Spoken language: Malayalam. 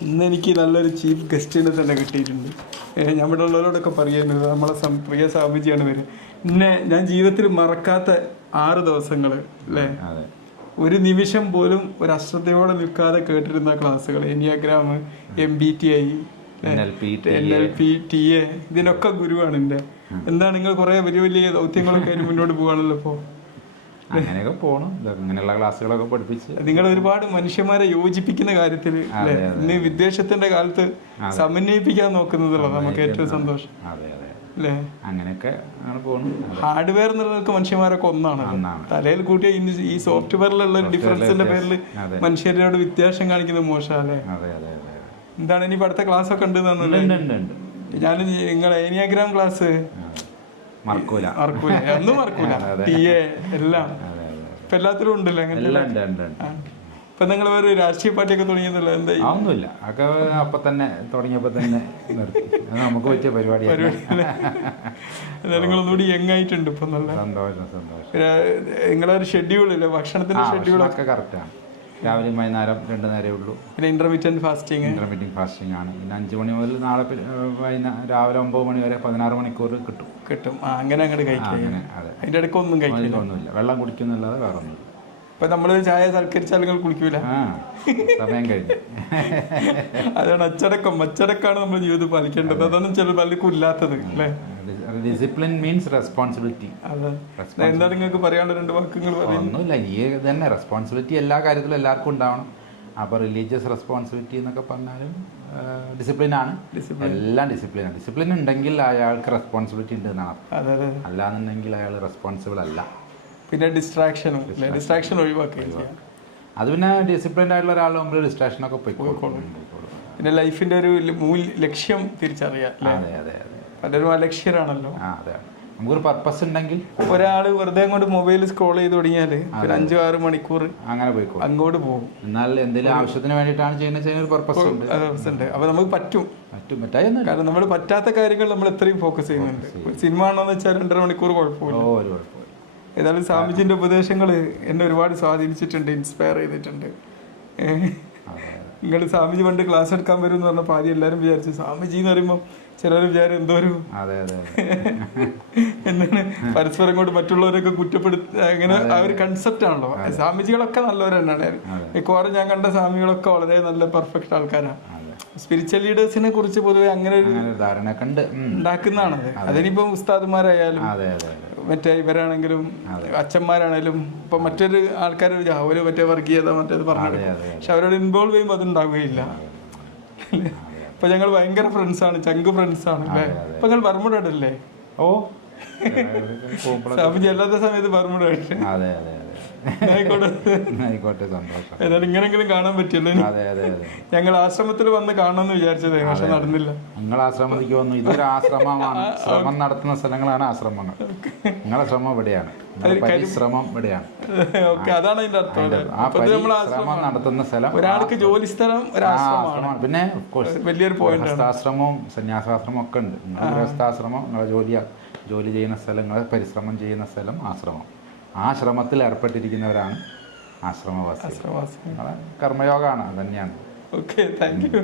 ഇന്ന് എനിക്ക് നല്ലൊരു ചീഫ് ഗസ്റ്റിനെ തന്നെ കിട്ടിയിട്ടുണ്ട്. നമ്മുടെ ഉള്ളവരോടൊക്കെ പറയുന്നത് നമ്മളെ സം- പ്രിയ സ്വാമിജിയാണ് വരെ പിന്നെ ഞാൻ ജീവിതത്തിൽ മറക്കാത്ത ആറ് ദിവസങ്ങൾ അല്ലേ? ഒരു നിമിഷം പോലും ഒരു അശ്രദ്ധയോടെ നിൽക്കാതെ കേട്ടിരുന്ന ക്ലാസ്സുകൾ enneagram M B T I N L P T A ഇതിനൊക്കെ ഗുരുവാണ് എന്റെ എന്താണ് നിങ്ങൾ കുറേ വലിയ വലിയ ദൗത്യങ്ങളൊക്കെ അതിന് മുന്നോട്ട് പോകാണല്ലോ ഇപ്പോൾ അങ്ങനെയൊക്കെ പോകണം അങ്ങനെയുള്ള ഇങ്ങനെയുള്ള ക്ലാസ്സുകളൊക്കെ പഠിപ്പിച്ച്. നിങ്ങൾ ഒരുപാട് മനുഷ്യന്മാരെ യോജിപ്പിക്കുന്ന കാര്യത്തിൽ ഇന്ന് വിദ്വേഷത്തിന്റെ കാലത്ത് സമന്വയിപ്പിക്കാൻ നോക്കുന്നതല്ലോ നമുക്ക് ഏറ്റവും സന്തോഷം. അതെ അതെ അങ്ങനെയൊക്കെ ഹാർഡ്വെയർ എന്നുള്ളതൊക്കെ മനുഷ്യന്മാരൊക്കെ ഒന്നാണ്. തലയിൽ കൂട്ടിയ ഈ സോഫ്റ്റ്വെയറിലുള്ള ഡിഫറൻസിന്റെ പേരിൽ. മനുഷ്യരോട് വ്യത്യാസം. കാണിക്കുന്നത് മോശമല്ലേ എന്താണ് ഇനി അടുത്ത ക്ലാസ് ഒക്കെ ഉണ്ട് ഞാൻ നിങ്ങളെ ഏനിയാഗ്രാം ക്ലാസ് മറക്കൂല. മറക്കൂല. ഒന്നും മറക്കൂല. ടി എല്ലാം. ഇപ്പൊ എല്ലാത്തിലും ഉണ്ടല്ലോ അങ്ങനെ ഇപ്പൊ നിങ്ങൾ വേറെ രാഷ്ട്രീയ പാർട്ടിയൊക്കെ തുടങ്ങിയതല്ലോ എന്താ ഒന്നുമില്ല അതൊക്കെ അപ്പൊ തന്നെ തുടങ്ങിയപ്പോ തന്നെ നിർത്തി. അത് നമുക്ക് പറ്റിയ പരിപാടി നിങ്ങൾ നിങ്ങളൊന്നുകൂടി യങ് ആയിട്ടുണ്ട് ഇപ്പൊ നല്ല സന്തോഷം സന്തോഷം. നിങ്ങളെ ഒരു ഷെഡ്യൂൾ ഇല്ലേ? ഭക്ഷണത്തിന്റെ ഷെഡ്യൂൾ ഒക്കെ കറക്റ്റാണ് രാവിലെയും വൈകുന്നേരം രണ്ട് നേരമേ ഉള്ളൂ. പിന്നെ ഇന്റർമീഡിയറ്റ് ഫാസ്റ്റിംഗ് ഇന്റർമീഡിയറ്റ് ഫാസ്റ്റിംഗ് ആണ്. പിന്നെ അഞ്ച് മണി മുതൽ നാളെ വൈകുന്നേരം രാവിലെ ഒമ്പത് മണി വരെ പതിനാറ് മണിക്കൂർ കിട്ടും. കിട്ടും. അങ്ങനെ അങ്ങോട്ട് കഴിക്കാം. അങ്ങനെ അതെ. ഇടയ്ക്ക് ഒന്നും കഴിക്കില്ല. ഒന്നുമില്ല വെള്ളം കുടിക്കുന്നല്ലാതെ വേറെ ഒന്നുമില്ല ഇപ്പൊ നമ്മൾ ചായ സൽക്കരിച്ചാൽ നിങ്ങൾ കുളിക്കൂല സമയം കഴിഞ്ഞു. അതാണ് അച്ചടക്കം. അച്ചടക്കമാണ് നമ്മൾ ജീവിതത്തിൽ പാലിക്കേണ്ടത്. അതൊന്നും ചില പലർക്കും ഇല്ലാത്തത് അല്ലേ? ഡിസിപ്ലിൻ മീൻസ് റെസ്പോൺസിബിലിറ്റി അതെ. എന്താ നിങ്ങൾക്ക് പറയാനുള്ള രണ്ട് വാക്കുകൾ ഒന്നുമില്ല ഈ തന്നെ റെസ്പോൺസിബിലിറ്റി എല്ലാ കാര്യത്തിലും എല്ലാവർക്കും ഉണ്ടാവണം. അപ്പോൾ റിലീജിയസ് റെസ്പോൺസിബിലിറ്റി എന്നൊക്കെ പറഞ്ഞാലും ഡിസിപ്ലിൻ ആണ്. എല്ലാം ഡിസിപ്ലിനാണ് ഡിസിപ്ലിൻ ഉണ്ടെങ്കിൽ അയാൾക്ക് റെസ്പോൺസിബിലിറ്റി ഉണ്ട് എന്നാണ് അല്ലാന്നുണ്ടെങ്കിൽ അയാൾ റെസ്പോൺസിബിൾ അല്ല. പിന്നെ ഡിസ്ട്രാക്ഷനും ഡിസ്ട്രാക്ഷൻ ഒഴിവാക്കുകയും അത് പിന്നെ ഡിസിപ്ലിൻഡ് ആയിട്ടുള്ള ഒരാളുടെ മുമ്പിൽ ഡിസ്ട്രാക്ഷനൊക്കെ പോയിക്കോളും പോയിക്കോളും. പിന്നെ ലൈഫിന്റെ ഒരു ലക്ഷ്യം തിരിച്ചറിയാം അതെ അതെ. പലരും അലക്ഷ്യരാണല്ലോ. നമുക്കൊരു പർപ്പസ് ഉണ്ടെങ്കിൽ ഒരാൾ വെറുതെ അങ്ങോട്ട് മൊബൈൽ സ്ക്രോൾ ചെയ്ത് തുടങ്ങിയാൽ ഒരു അഞ്ചു ആറ് മണിക്കൂർ അങ്ങനെ പോയിക്കോളും. അങ്ങോട്ട് പോകും. എന്നാൽ എന്തെങ്കിലും ആവശ്യത്തിന് വേണ്ടിയിട്ടാണ് ചെയ്യുന്നത് ചെയ്യുന്ന ഒരു പർപ്പസ് ഉണ്ട് ഉണ്ട്. അപ്പൊ നമുക്ക് പറ്റും. പറ്റും. പറ്റായൊന്നുമില്ല. കാരണം നമ്മൾ പറ്റാത്ത കാര്യങ്ങൾ നമ്മൾ എത്രയും ഫോക്കസ് ചെയ്യുന്നുണ്ട്. സിനിമ ആണോന്ന് വെച്ചാൽ രണ്ടര മണിക്കൂർ കുഴപ്പമില്ല. ഏതായാലും സ്വാമിജിന്റെ ഉപദേശങ്ങൾ എന്നെ ഒരുപാട് സ്വാധീനിച്ചിട്ടുണ്ട് ഇൻസ്പയർ ചെയ്തിട്ടുണ്ട്. നിങ്ങൾ സ്വാമിജി പണ്ട് ക്ലാസ് എടുക്കാൻ വരും എന്ന് പറഞ്ഞപ്പോൾ ആദ്യം എല്ലാവരും വിചാരിച്ചു സ്വാമിജി എന്ന് പറയുമ്പോൾ ചിലർ വിചാരം എന്തോ ഒരു അതെ അതെ അതെ. എന്താണ് പരസ്പരം കൊണ്ട് മറ്റുള്ളവരൊക്കെ കുറ്റപ്പെടുത്ത അങ്ങനെ ആ ഒരു കൺസെപ്റ്റ് ആണല്ലോ. സ്വാമിജികളൊക്കെ നല്ലവർ തന്നെയാണ് മിക്കവാറും ഞാൻ കണ്ട സ്വാമികളൊക്കെ വളരെ നല്ല പെർഫെക്റ്റ് ആൾക്കാരാണ് സ്പിരിച്വൽ ലീഡേഴ്സിനെ കുറിച്ച് പൊതുവെ അങ്ങനെ ഒരു ധാരണ കണ്ട് ഉണ്ടാക്കുന്നതാണ്. ഉണ്ടാക്കുന്നതാണത് അതിനിപ്പം ഉസ്താദുമാരായാലും മറ്റേ ഇവരാണെങ്കിലും അച്ഛന്മാരാണെങ്കിലും ഇപ്പൊ മറ്റൊരു ആൾക്കാർ അവർ മറ്റേ വർഗീയത മറ്റേത് പറഞ്ഞു പക്ഷെ അവരോട് ഇൻവോൾവ് ചെയ്യുമ്പോൾ അത് ഉണ്ടാവുകയില്ല. ഇപ്പൊ ഞങ്ങൾ ഭയങ്കര ഫ്രണ്ട്സ് ആണ് ചങ്ക് ഫ്രണ്ട്സ് ആണ് അല്ലേ? ഇപ്പൊ ഞങ്ങൾ ബർമുഡല്ലേ ഓ. അല്ലാത്ത സമയത്ത് ബർമുട അതെ അതെ ആയിക്കോട്ടെ ആയിക്കോട്ടെ സന്തോഷം. ഏതായാലും ഇങ്ങനെങ്കിലും കാണാൻ പറ്റിയല്ലോ അതെ അതെ അതെ. ഞങ്ങൾ ആശ്രമത്തിൽ വന്ന് കാണണമെന്ന് വിചാരിച്ചത് പക്ഷെ നടന്നില്ല. നിങ്ങൾ ആശ്രമത്തിലേക്ക് വന്നു. ഇതൊരു ആശ്രമമാണ്. ശ്രമം നടത്തുന്ന സ്ഥലങ്ങളാണ് ആശ്രമങ്ങൾ. നിങ്ങളെ ശ്രമം ഇവിടെയാണ്. പരിശ്രമം ഇവിടെയാണ്. ഓക്കെ അതാണ് അതിന്റെ അർത്ഥം നടത്തുന്ന സ്ഥലം ഒരാൾക്ക് ജോലി സ്ഥലം പിന്നെ വലിയൊരു പോയിന്റ്ശ്രമവും ഗൃഹസ്ഥാശ്രമവും സന്യാസാശ്രമം ഒക്കെ ഉണ്ട്. നിങ്ങളുടെ ഗൃഹസ്ഥാശ്രമം നിങ്ങളെ ജോലി ജോലി ചെയ്യുന്ന സ്ഥലം നിങ്ങളെ പരിശ്രമം ചെയ്യുന്ന സ്ഥലം ആശ്രമം. ആ ശ്രമത്തിൽ ഏർപ്പെട്ടിരിക്കുന്നവരാണ് ആശ്രമവാസികൾ. ആശ്രമവാസി കർമ്മയോഗമാണ് തന്നെയാണ്. Okay thank you